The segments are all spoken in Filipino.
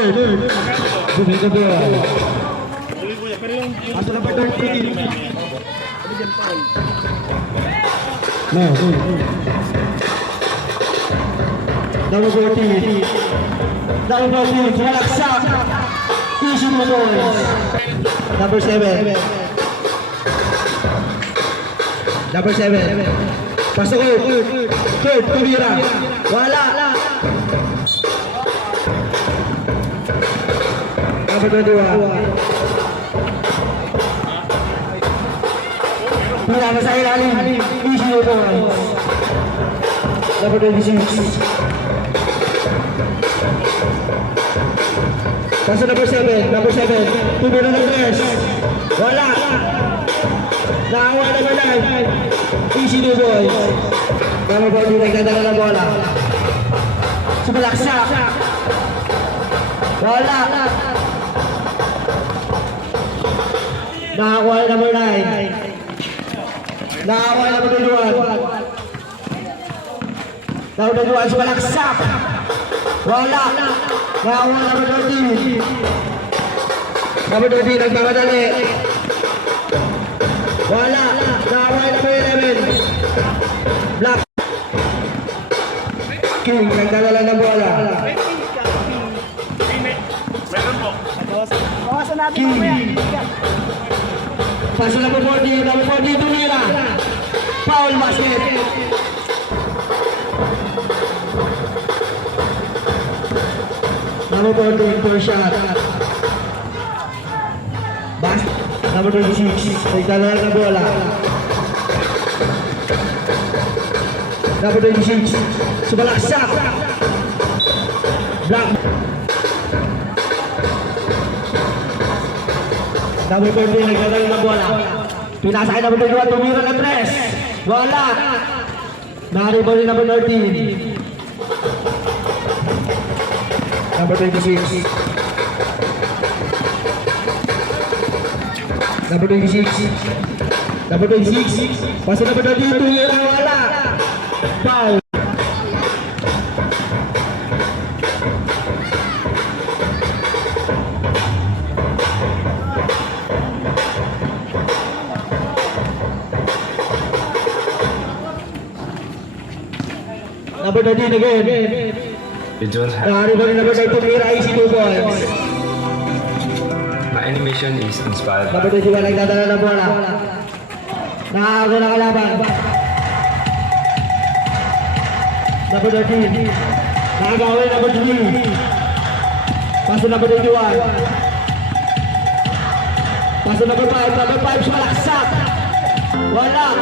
third. Bumili ka ba? Pasok number 13. No. Number 14. Number 14. Sumalaksak. Easy mo boys. Number 7. Number 7. Pasok ko. Third. Tumira. Wala. Number 21. Pula sa ilalim. Easy mo boys. Number 26. Pasok number 7. Number 7. Tumira ng dress. Wala. Nakawa number 9. Easy mo boys. Number 14. Nagdadala ng bola. Sumalaksak. Wala. Nakakuha number 9. Nakakuha number 21. Number 21 sumalaksak. Wala. Nakakuha number 13. Number 13 nagmamadali. Wala. Nakakuha number 11. Black. King nagdala ng bola. Bawasan natin mamaya. Pasok number 40. Number 40 tumira. Foul basket. Number 14 first shot. Basket. Number 26. Nagdala ng bola. Number 26. Sumalaksak. Black. Number 20, nagdadala ng bola. Pinasa kay number 21, tumira ng tres. Wala. Nakaribol ni number 13. Number 26. Number 26. Number 26. Pasok number 13, tumira. Wala. Foul. Number 13 again. You don't have. Nakaribol number 13, tumira. Easy 2 points. My animation is inspired Number by 21, nagdadala ng bola. Nakakago na kalaban. Number 13. Nakagawin number 3. Paso number 21. Paso number 5. Number 5, sumalaksak. Wala.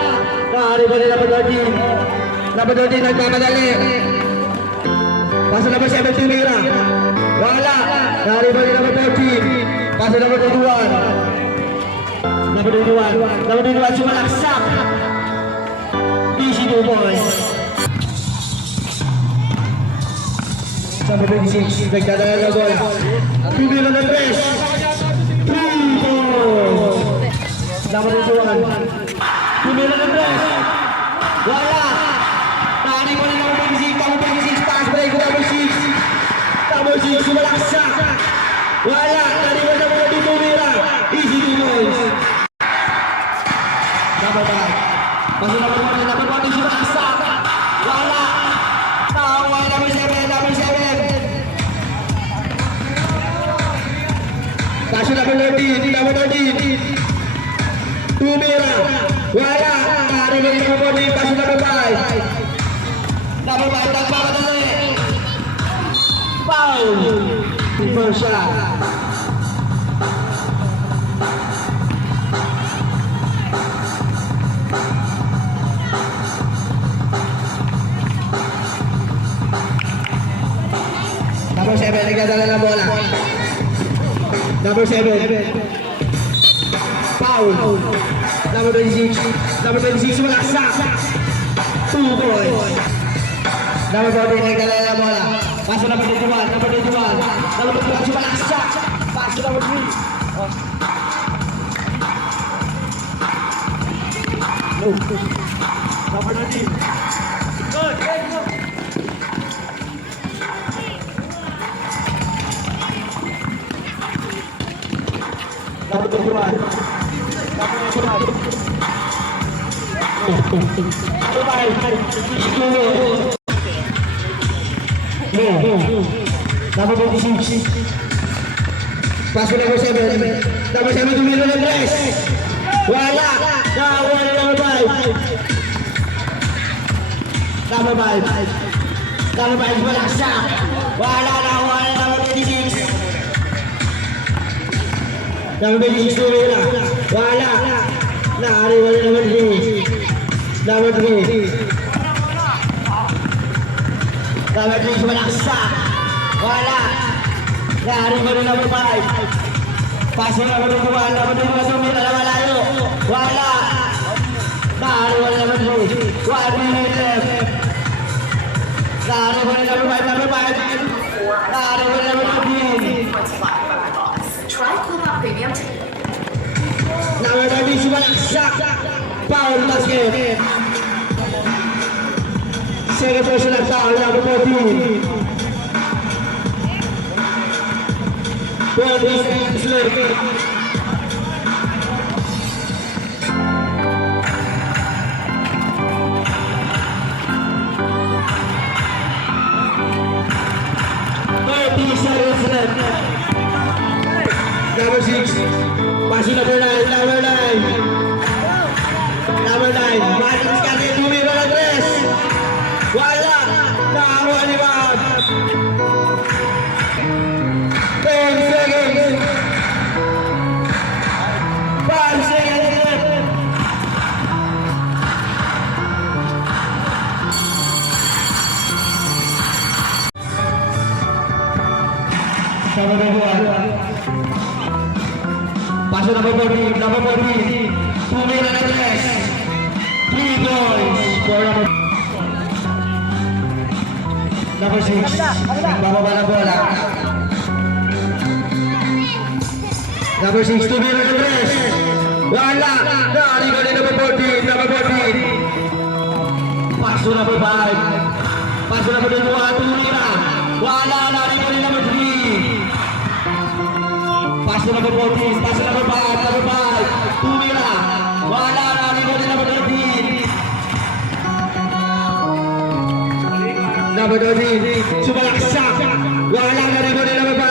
Nakaribol number 13. Number 13, nagmamadali. Paso number 7, tumira. Wala. Nakaribol number 14. Paso number 21. Number 21. Number 21, sumalaksak. Easy 2 points. Number 26, nagdadala ng bola. Tumira ng tres. 3 points. Number 21. Tumira ng tres. Wala. Nakaribol na number 26. Number 26, pass break. Number 6. Number 6, sumalaksak. Wala. Nakaribol na number 2, tumira. Easy 2 points. Number 5. Pasok number 1. Number 1, sumalaksak. Wala. Nakaway number 7. Number 7. Pasok number 13. Number 13. Tumira. Wala. Nakaribol na number 14. Pasok number 5. Number 5. Nagmamadali. Foul. First shot. Number 7, nagdadala ng bola. Number 7. Foul. Number 26. Number 26, sumalaksak. 2 points. Number 14, nagdadala ng bola. Paso number 21. Number 21. Number 21, sumalaksak. Paso number 3. No. Number 13. Good. Number 21. Number 26. Pass ko number 7. Number 7 tumira ng dress. Wala. Nakakuha na number 5. Number 5. Number 5 wala siya. Wala. Nakakuha na number 26. Number 26 tumira. Wala. Nakakuha na number 3. Number 3. Number 3 wala siya. Wala. Nakakuha na number 5. Paso na naman yung buwan, naman yung tumira na malayo. Wala. Nakakuha na number 3. 1 minute left. Nakakuha na number 5. Number 5. Nakakuha na number 15. Try Club Premium. Number 13 wala siya. Foul basket. Second personal foul, number 14. 12 seconds left. Number 6. Passing number 9. Number 9. Number 9. Matis kasi tumira ng dress. Wala. Nakakuha ni Bob. 10 seconds. 5 seconds left. Sama dengan pasok number 14, number 14. Tumira ng dress. 3 points for number 6. Bababa na bola. Number 6, tumira ng dress. Wala. Narinig ni number 14, number 14. Pasok number 5. Pasok number 2, tumira. Wala. Narinig ni number 3. Pasok number 14, pasok number 5, number 5. Tumira. Wala. Narinig ni number 13. Number 13, sumalaksak. Wala na rin ni number 5.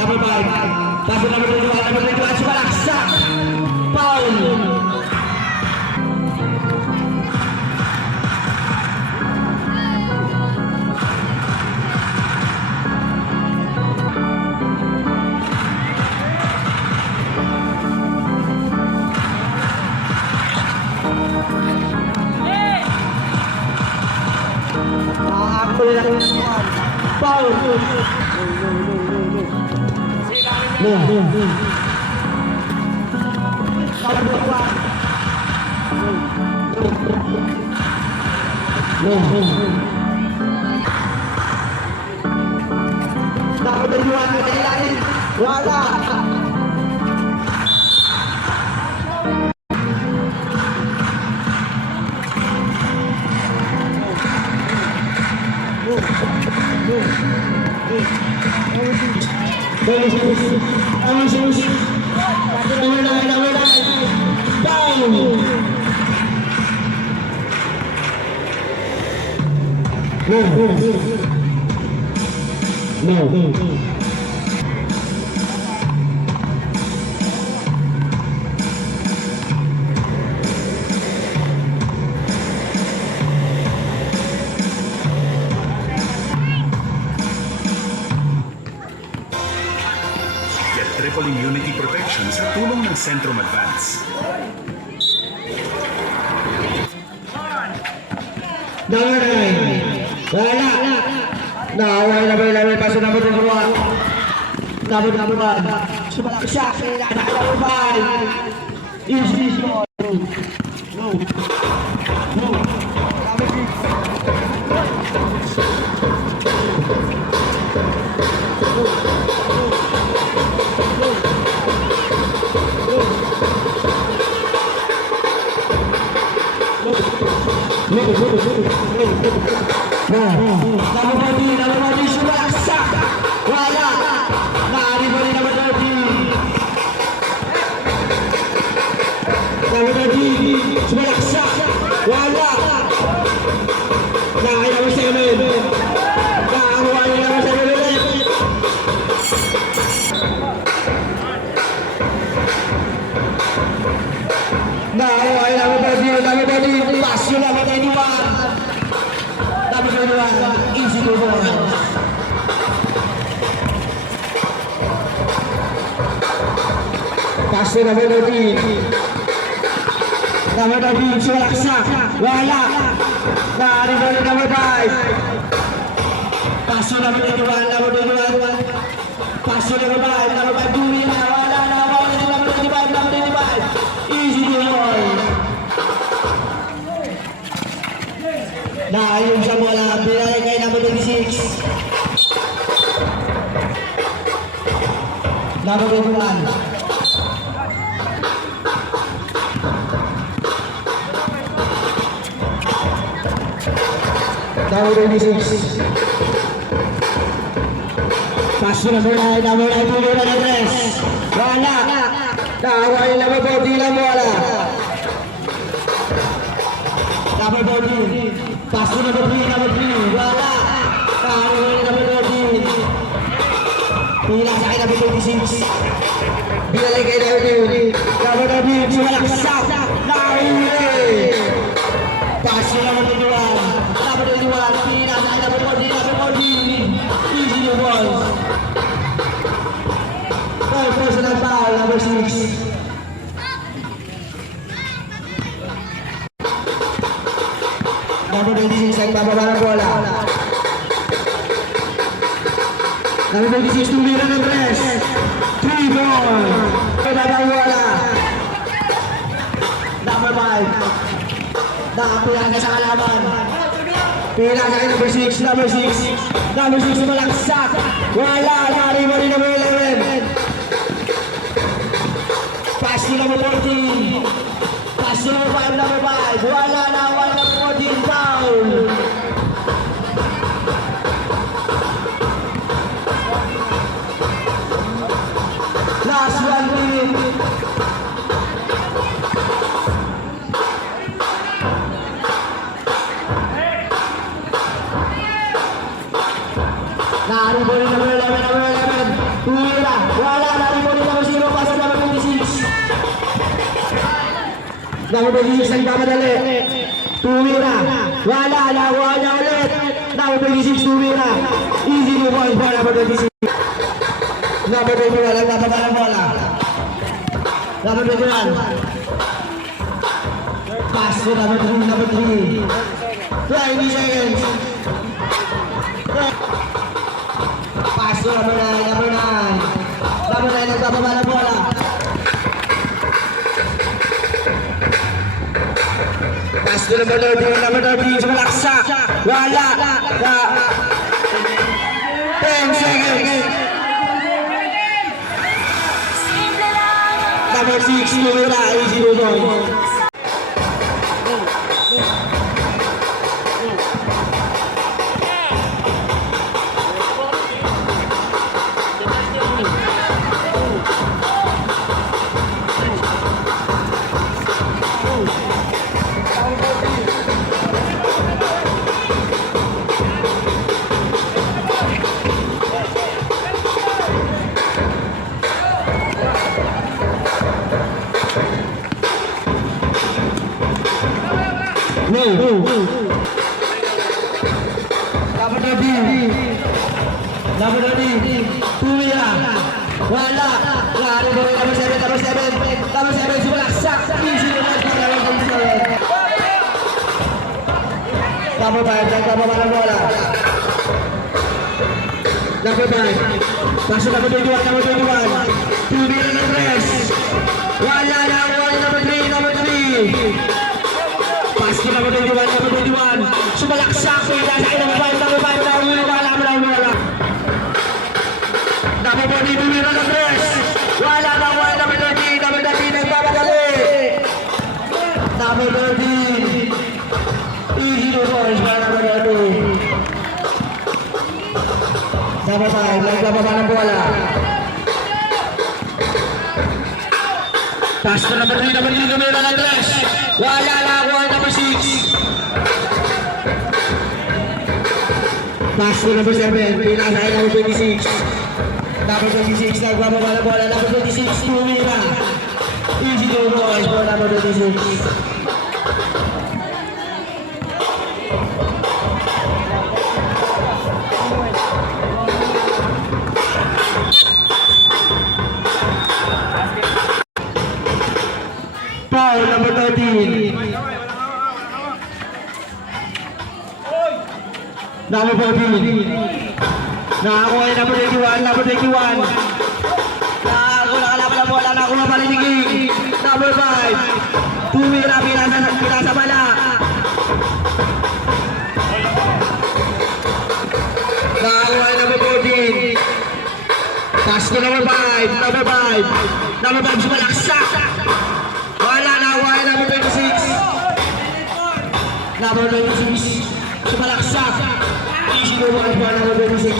Number 5, pasok number 21, number 21, sumalaksak. Foul. Foul. Wala. No. Get triple immunity protection sa tulong ng Centrum Advance. Number 9. Wala. Nawala na ba yung number pasok number 21? Number 1. Sumalak siya. Number 5. Easy score. No. Number 6. Number 14, sumalaksak. Wala. Naari ba 14, sumalaksak. Wala. Nakakaya mo 7. Nakakuha niya naman 7 ulit. Nakakuha niya naman 13. Pass yun naman 21. Tapos 21. Easy to go. Pass yun naman 13. Number 13, sumalaksak. Wala. Nakakuha niya number 5. Pass yun naman 21. Number 21. Pass yun naman 5. Number 5, Dewey na. Wala na. Wala na. Number 25. Number 25. Easy to go. Nakayong sa bola, binalik kay number 26. Number 21. Number 26. Pass to number 9, number 9, tuloy na tres. Wala. Nakakuha yung number 14 lang bola. Number 14. Pass to number 3, number 3. Wala. Nakakuha yung number 14. Pila sa akin number 26. Binalik kay number 13. Sumalaksak. Nakahuli. Pass to number 21. Number 21. Pila sa akin number 14. Number 14. Easy the ball. Personal foul, number 6. Number 26 ang bababa ng bola. Number 26, tumira ng tres. 3 ball. Bababa ang bola. Number 5. Nakapila sa kalaban. Pila sa number 6, number 6. Number 6 sumalaksak. Wala, narimo rin number 11. Pass to number 14. Pass to number 5, number 5. Wala na, wala number 14. Foul. Last 1 minute. Narimo rin number 11, number 11. Tumira. Wala, narimo rin number 0. Pass to number 26. Number 26 ang pamadali. Tumira. Wala, nakuha niya ulit. Number 26, tumira. Easy to ball for number 26. Number 21 ang bababa ng bola. Number 21. Pass to number 3, number 3. 20 seconds. Pass to number 9, number 9. Number 9 ang bababa ng bola. Pass to number 13, number 13, sumalaksak. Wala. 10 seconds. Number 6, tumira. Easy to go. No. Number 13. Number 13. Tumira. Wala. Lari ko rin number 7, number 7. Number 7, sumalaksak. Easy to ball for number 7. Number 5, nagbababa ng bola. Number 5. Pasok number 21, number 21. Tumira ng press. Wala na. Wala number 3, number 3. Pass to number 21, number 21. Sumalaksak. Pila sa akin number 5, number 5. Wala. Number 40, tumira ng press. Wala na. Wala number 13, number 13. Nagbabagali. Number 13. Easy to ball para number 13. Number 5, nagbababa ng bola. Pass to number 3, number 3, numero ng Andres. Wala na ako ang number 6. Pass to number 7, pinasa ay number 26. Number 26, nagbababa na bola, number 26, tumira. Easy to boys for number 26. Foul, number 13. Number 14. Nakakuha yung number 21, number 21. Nakakuha nakalaban ang bola, nakakuha palinigig. Number 5. Tumira, pinasa bala. Nakakuha yung number 14. Pass to number 5, number 5. Number 5, sumalaksak. Wala na, wala number 26. Number 26, sumalaksak. Easy to one for number 26.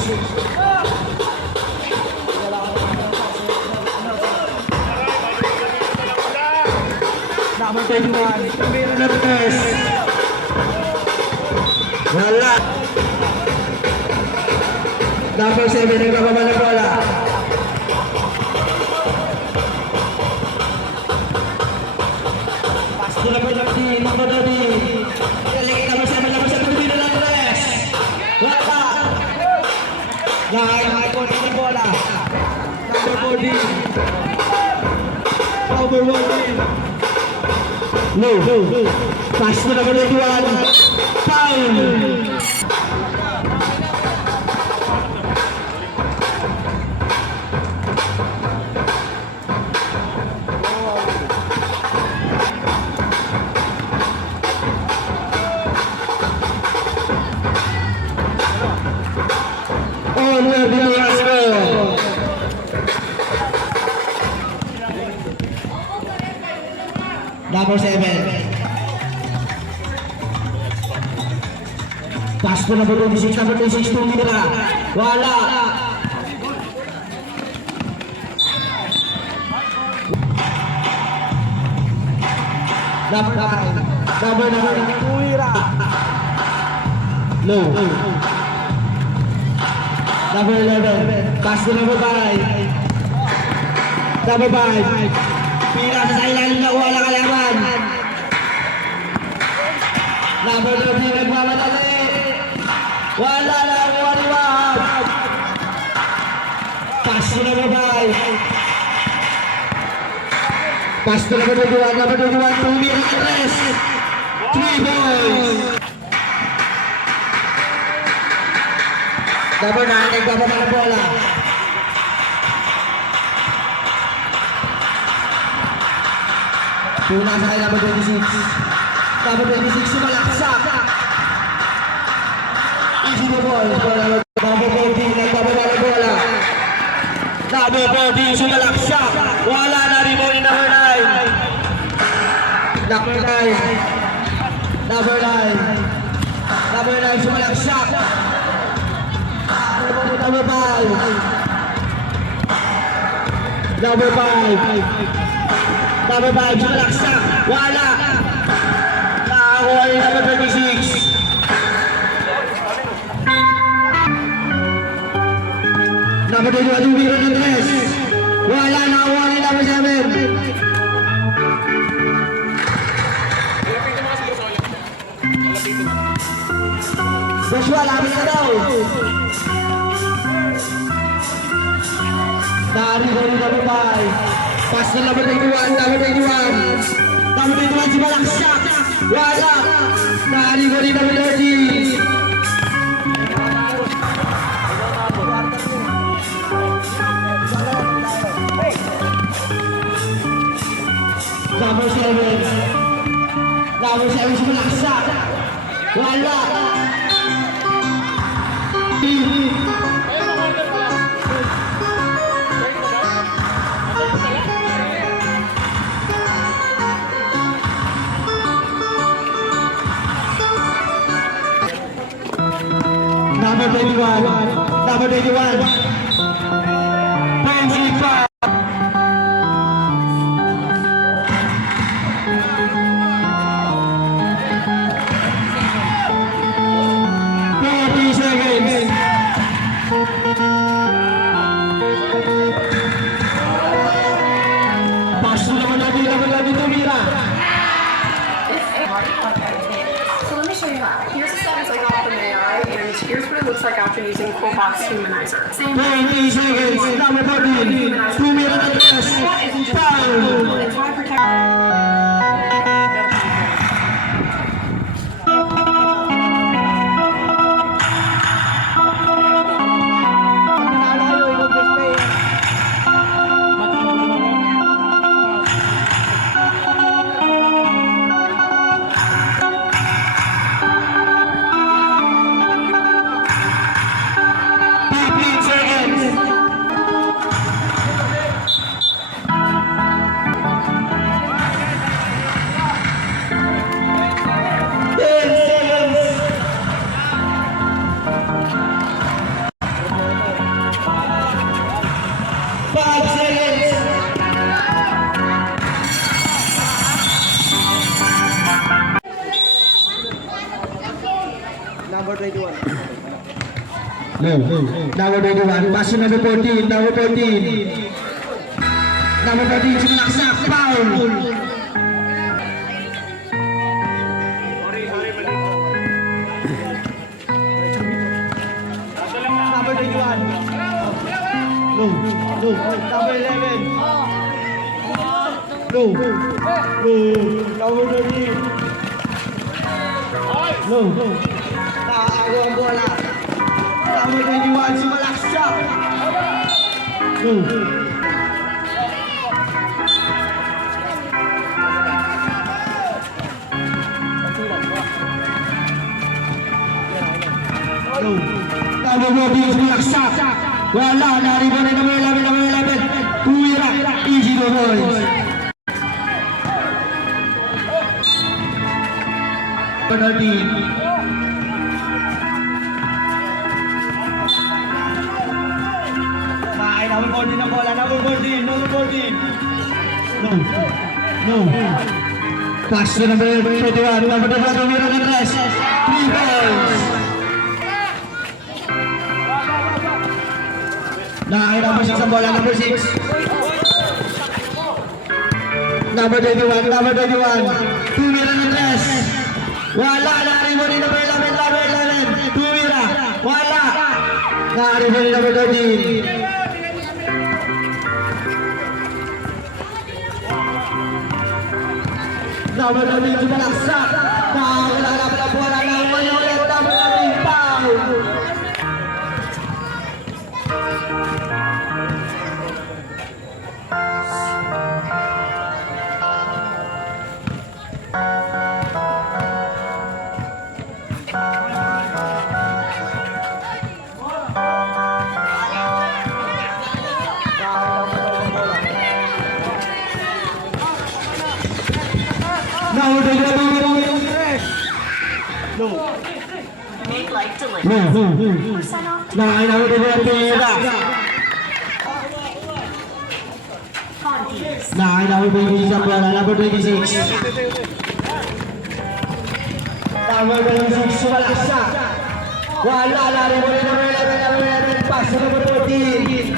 Number 21, Nertes. Wala. Number 7, nagbababa ng bola. Number 13, number 13. Galing number 7, number 7, number 13 Andres. Wala. Nakakuha ng bola. Number 14. Number 14. No. Pass to number 21. Foul. Number 7. Pass to number 26, number 26, tumira. Wala. Number 9. Number 9, tumira. No. Number 11. Pass to number 5. Number 5. Pinasa sa ilalim na wala kalaban. Number 13, nagmamadali. Wala na ang waliwag. Pass to number 5. Pass to number 21, number 21, tumira ng Andres. 3 balls. Number 9, nagbababa ng bola. Tuna sa kay number 26. Number 26, sumalaksak. Easy the ball. Number 14, nagbababa ng bola. Number 14, sumalaksak. Wala na rin mo ni number 9. Number 9. Number 9. Number 9, sumalaksak. Number 5. Number 5. Number 5, sumalaksak. Wala. Nakakuha yung number 26. Number 21, tumira ng Andres. Wala. Nakakuha yung number 7. Joshua, lapit ka daw. Nakakuha yung number 5. Pass na number 21, number 21. Number 21, sumalaksak. Wala. Nakakuha yung number 30. Number 7. Number 7, sumalaksak. Wala. Number 21. Number 21. Benji Park. Here's the sentence I got from AI, and here's what it looks like after using Coolbox Humanizer. Same 20 seconds. Number 14. Tumira ng 3. Foul. It's why protect. Number 21. No. Number 21. Pass to number 14. Number 14. Number 14. Sumaksak. Foul. Number 21. No. No. Number 11. No. No. Number 13. No. Naago ang bola. Number 21, sumalaksak. No. No. Number 14, sumalaksak. Wala, nariban na number 11, number 11. Tumira, easy no boys. Penalti. Pakai number 14 ng bola, number 14, number 14. No. No. Pass to number 21, number 21, Tumira ng 3. 3 balls. Nakakita number 6 ang bola, number 6. Number 21, number 21. Tumira ng 3. Wala, nari mo rin number 11, number 11. Tumira. Wala. Nari mo rin number 13. Number 13, sumalaksak. Nakakala na pala bola ng mga ulit. Number 13, foul. Number 13, no. Make life delicious. No. Percent off. Number 13, Fondies. number 26 ang bola, number 26. Number 26, sumalaksak. Wala, lari mo rin number 11, number 11. Pass to number 14.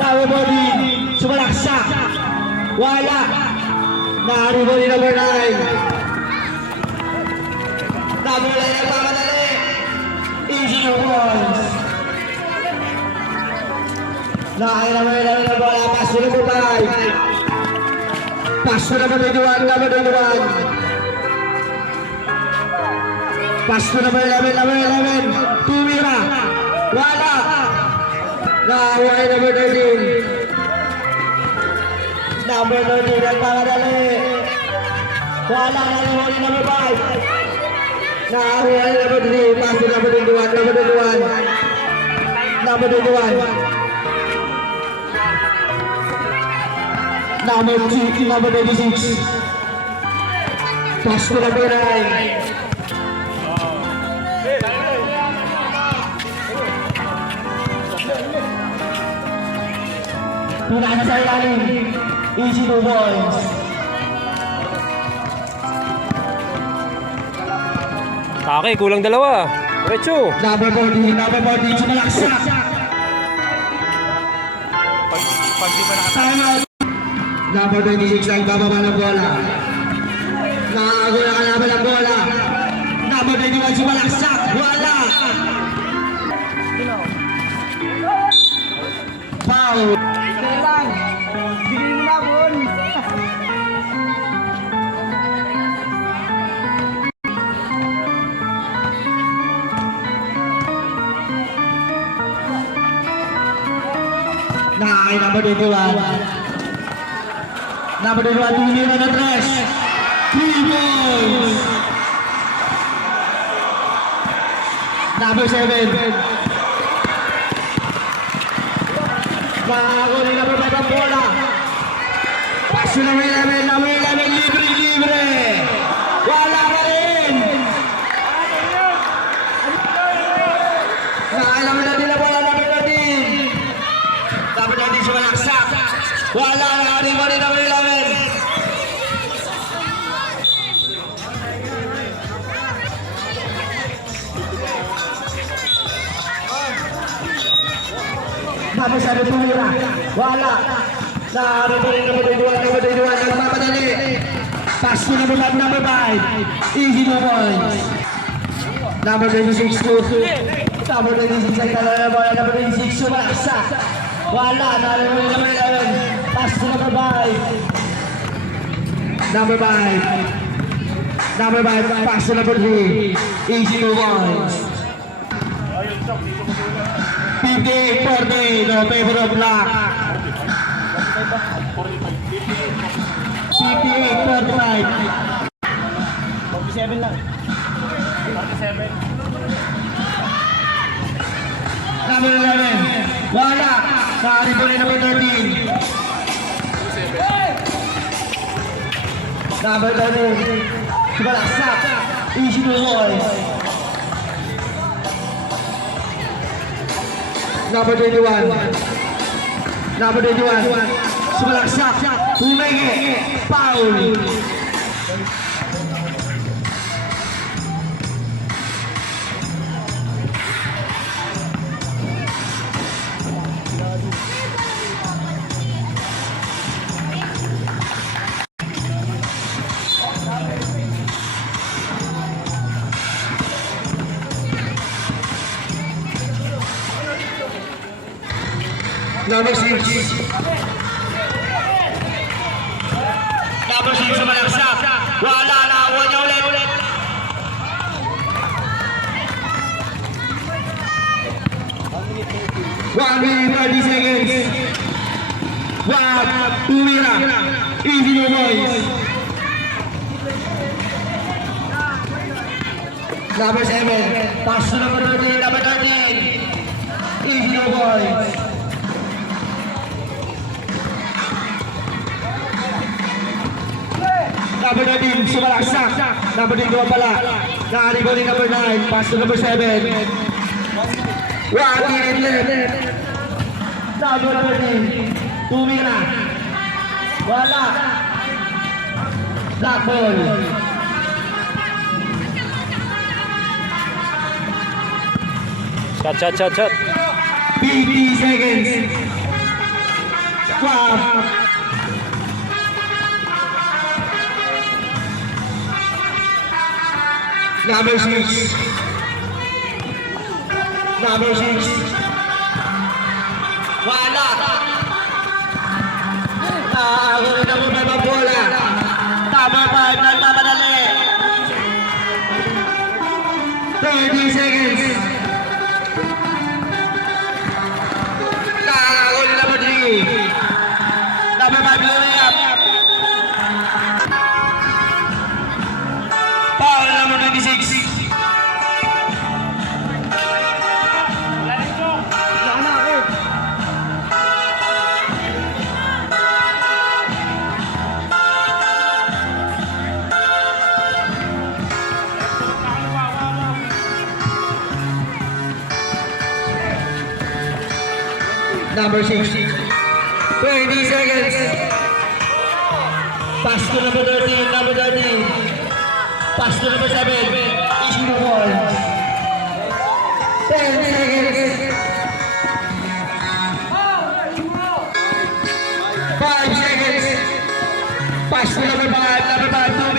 Number 14, sumalaksak. Wala. Nari mo rin number 9. Number 11, pamadali. Easy no balls. Nakay number 11 ang bola, pass to number 5. Pass to number 21, number 21. Pass to number 11, number 11. Tumira. Wala. Nakaway number 13. Number 13 ang pamadali. Wala na rin number 5. Nakaway number 3. Pass to number 21, number 21. Number 21. Number 2, number 26. Pass to number 9. Tunaan sa ilalim. Easy no balls. Okay, kulang dalawa. Diretso. Number 14, sumalaksak. Time out. Number 26 ay bababa ng bola. Nakakago na kalaban ng bola. Number 21, boy, sumalaksak. Wala. Foul. Kailan? Bigyan na, Bon. Nakakain number 21. Number 21, tumira na tres. 3 points. Number 7. Nakakuli number 5 ang bola. Paso number 11, number 11, libre. Wala ka rin. Nakakalaman natin na bola number 13. Dapat natin siya malaksak. Wala na rin mo rin number 11. Number 7 tumira. Wala. Number 21, nagmamadali. Pass to number 5, number 5. Easy 2 points. Number 26 to number 26 ay tala na bola. Number 26 sumaksa. Wala. Number 11. Pass to number 5. Number 5. Number 5. Pass to number 3. Easy 2 points. 58-40 no favor of Black. 58-45. 47 lang. 47. Number 11. Wala. Nakari po rin number 13. Number 13. Sumalaksak. Easy to boys. Number 21. Number 21. Sumalaksak. Humegi. Foul. Number 6. Number 6 sumalaksak. Wala na. Huwag niya ulit. One minute, 30 seconds. One, tumira. Easy mo boys. Number 7. Pass to number 13. Number 13. Easy mo boys. Number 13, sumalaksak. Number 13 pala. Nakari ko rin number 9. Pass to number 7. 1 minute left. Number 13. Tumira. Wala. Black ball. Shot. 50 seconds. Wow. Number 6. Number 6. Wala. Nakakaroon na mo may bola. Number 5, nagmamadali. 30 seconds. Nakakaroon na number 3. Number 5, layup. Foul number 26. Number 6. 20 seconds. Pass to number 13. Number 13. Pass to number 7. Issue the ball. 10 seconds. 5 seconds. Pass to number 5. Number 5.